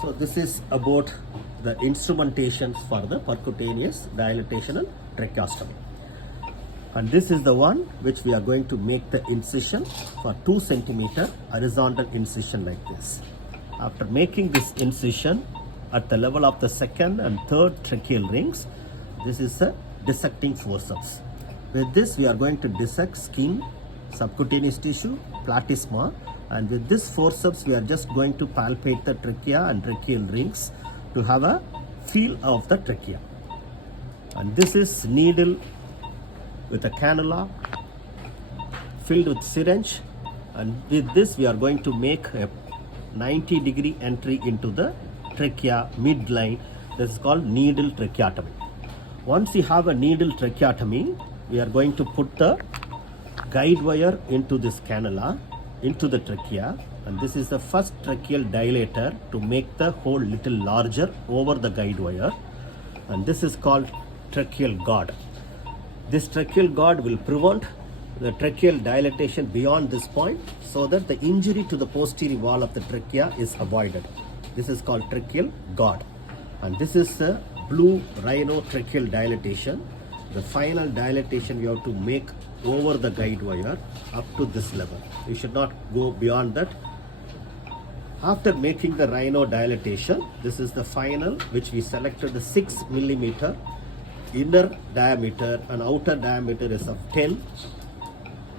So this is about the instrumentations for the percutaneous dilatation and tracheostomy. And this is the one which we are going to make the incision for 2 centimeter horizontal incision like this. After making this incision at the level of the second and third tracheal rings, this is a dissecting forceps. With this we are going to dissect skin, subcutaneous tissue, platysma, and with this forceps we are just going to palpate the trachea and tracheal rings to have a feel of the trachea. And this is needle with a cannula filled with syringe, and with this we are going to make a 90-degree entry into the trachea midline. This is called needle tracheotomy. Once you have a needle tracheotomy, we are going to put the guide wire into this cannula into the trachea, and this is the first tracheal dilator to make the hole little larger over the guide wire, and this is called tracheal guard. This tracheal guard will prevent the tracheal dilatation beyond this point so that the injury to the posterior wall of the trachea is avoided. This is called tracheal guard. And this is the blue rhino tracheal dilatation. The final dilatation you have to make over the guide wire up to this level. You should not go beyond that. After making the rhino dilatation, this is the final which we selected the 6 millimeter inner diameter and outer diameter is of 10.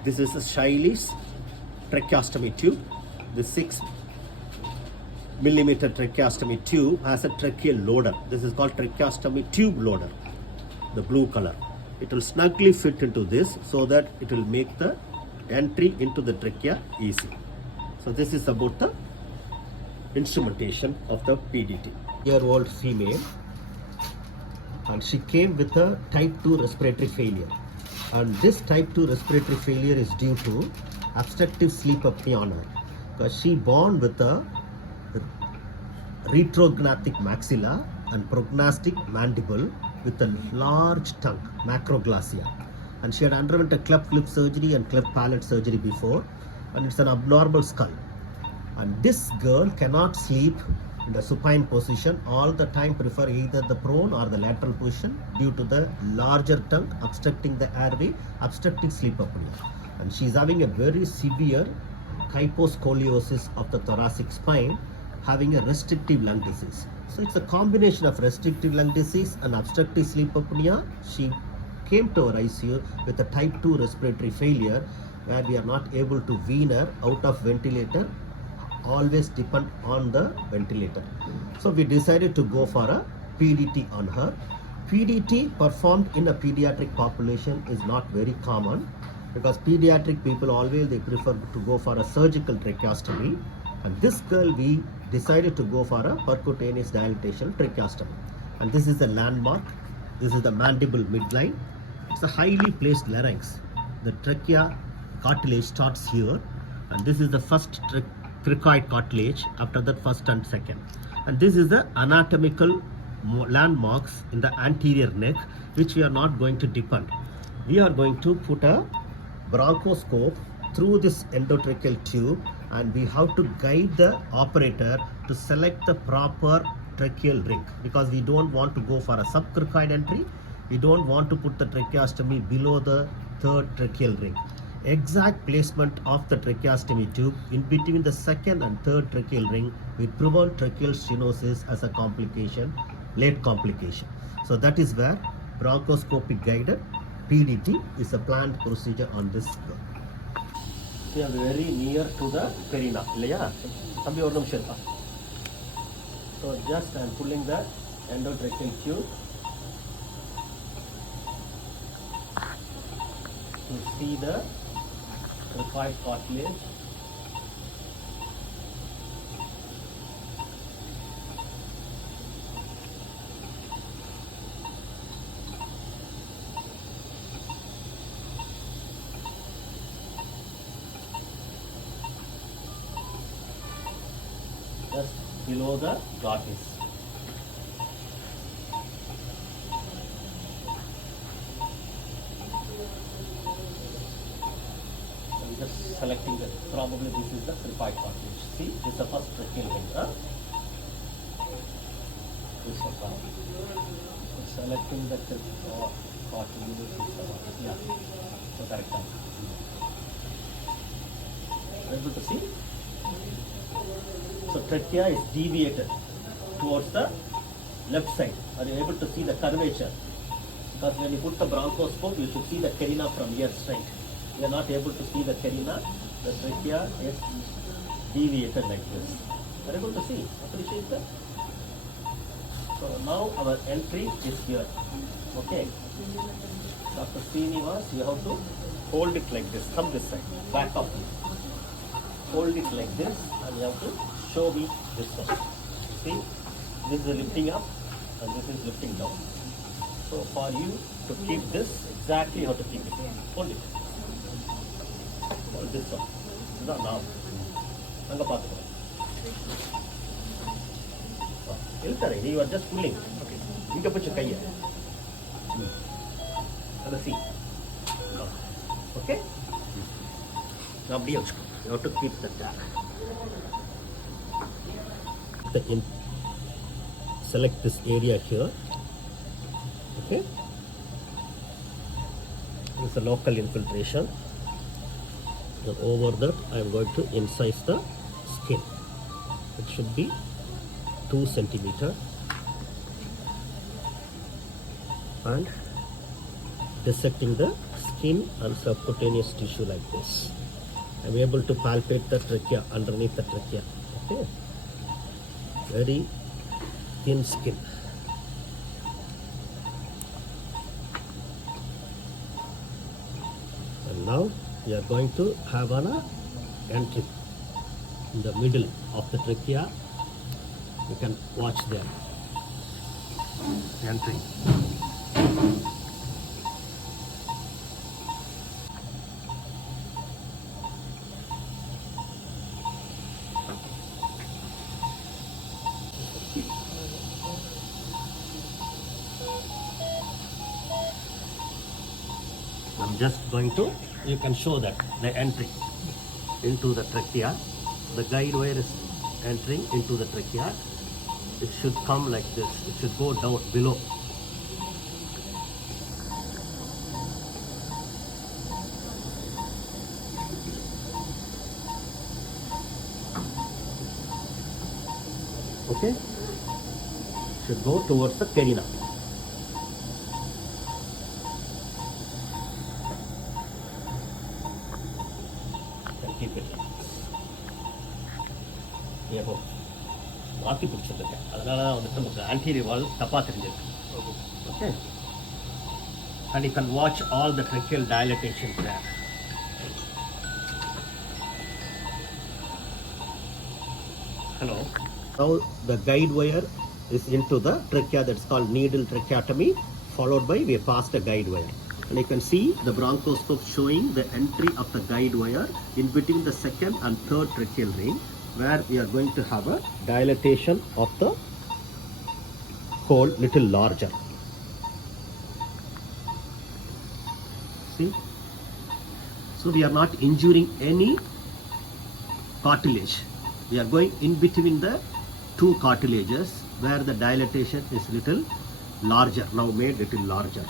This is a Shiley's tracheostomy tube. The 6 millimeter tracheostomy tube has a tracheal loader. This is called tracheostomy tube loader, the blue color. It will snugly fit into this so that it will make the entry into the trachea easy. So this is about the instrumentation of the PDT. Year-old female, and she came with a type 2 respiratory failure, and this type 2 respiratory failure is due to obstructive sleep apnea on her, because she born with a retrognathic maxilla and prognathic mandible with a large tongue, macroglossia, and she had underwent a cleft lip surgery and cleft palate surgery before, and it's an abnormal skull. And this girl cannot sleep in the supine position, all the time prefer either the prone or the lateral position due to the larger tongue obstructing the airway, obstructing sleep apnea. And she is having a very severe kyphoscoliosis of the thoracic spine, having a restrictive lung disease. So it's a combination of restrictive lung disease and obstructive sleep apnea. She came to our ICU with a type 2 respiratory failure, where we are not able to wean her out of ventilator, always depend on the ventilator. So we decided to go for a PDT on her. PDT performed in a pediatric population is not very common, because pediatric people always they prefer to go for a surgical tracheostomy, and this girl we decided to go for a percutaneous dilatation tracheostomy. And this is the landmark. This is the mandible midline. It's a highly placed larynx. The trachea cartilage starts here, and this is the first cricoid cartilage, after that first and second. And this is the anatomical landmarks in the anterior neck, which we are not going to depend. We are going to put a bronchoscope through this endotracheal tube, and we have to guide the operator to select the proper tracheal ring, because we don't want to go for a subcricoid entry. We don't want to put the tracheostomy below the third tracheal ring. Exact placement of the tracheostomy tube in between the second and third tracheal ring will prevent tracheal stenosis as a complication, late complication. So that is where bronchoscopic guided PDT is a planned procedure on this girl. We are very near to the perina. So just I am pulling the endotracheal tube to see the cricoid cartilage. Just below the glottis. Just selecting the, probably this is the cricoid cartilage. See, this is the first tracheal ring. this one. Selecting the cartilage is the one. Yeah, so correct. Able to see? So trachea is deviated towards the left side. Are you able to see the curvature? Because when you put the bronchoscope, you should see the carina from here straight. You are not able to see the carina. The trachea is deviated like this. You are able to see? Appreciate that? So now our entry is here. Okay. Dr. Srinivas, you have to hold it like this. Come this side. Back up. Hold it like this and you have to show me this one. See? This is lifting up and this is lifting down. So for you to keep this, exactly how to keep it. Hold it. Hold this one. Not now. Anga paathukom. You are just pulling. You can put your kaiya. Let's see. Okay? Now you have to keep the tap. Select this area here. Okay? This is a local infiltration. Then over that, I am going to incise the skin. It should be 2 centimeter. And dissecting the skin and subcutaneous tissue like this. I am able to palpate the trachea, underneath the trachea. Okay? Very thin skin. And now we are going to have an entry in the middle of the trachea. You can watch there. Entry. I'm just going to, you can show that the entry into the trachea. The guide wire is entering into the trachea. It should come like this. It should go down below. Okay? Should go towards the carina. Keep it. Yeah, go. மாற்றி பிடிச்சிருக்கேன், அதனால தான் வந்துட்டு நமக்கு anterior wall தப்பாக தெரிஞ்சிருக்கு. Okay. And you can watch all the tracheal dilatation there. Hello. Now the guide wire is into the trachea, that's called needle tracheotomy, followed by we pass the guide wire. And you can see the bronchoscope showing the entry of the guide wire in between the second and third tracheal ring, where we are going to have a dilatation of the hole little larger. See? So we are not injuring any cartilage. We are going in between the two cartilages where the dilatation is little larger, now made little larger.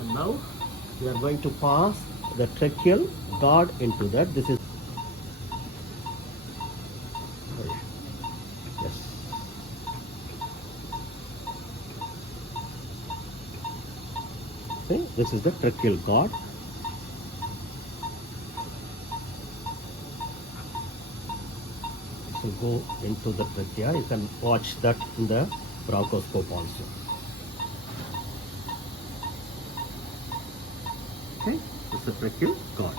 And now we are going to pass the tracheal guard into that. This is yes. See, this is the tracheal guard. This will go into the trachea. You can watch that in the bronchoscope also. Okay, this is the tracheal guard.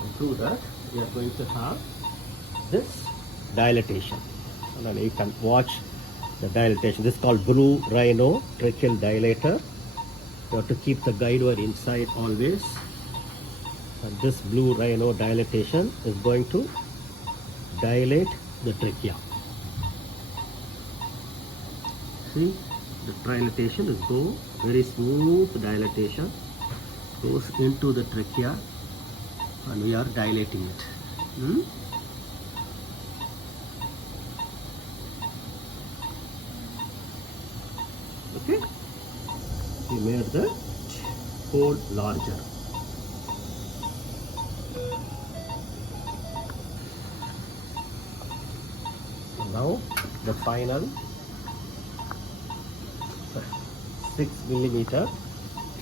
And through that, we are going to have this dilatation. And then you can watch the dilatation. This is called blue rhino tracheal dilator. You have to keep the guide wire inside always. And this blue rhino dilatation is going to dilate the trachea. See, the dilatation is very smooth dilatation, goes into the trachea, and we are dilating it. Okay, we made the hole larger. Now the final 6 millimeter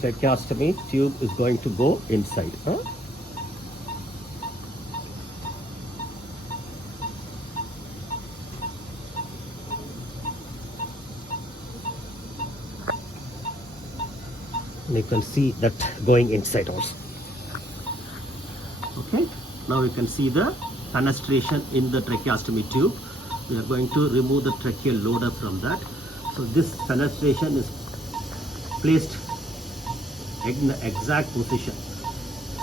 tracheostomy tube is going to go inside. And you can see that going inside also. Okay, now you can see the fenestration in the tracheostomy tube. We are going to remove the tracheal loader from that. So this fenestration is placed in the exact position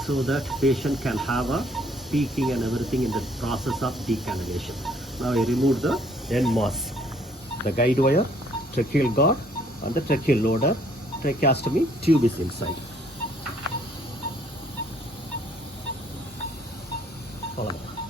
so that patient can have a peeking and everything in the process of decannulation. Now I remove the end mass, the guide wire, tracheal guard and the tracheal loader. Tracheostomy tube is inside. Follow that.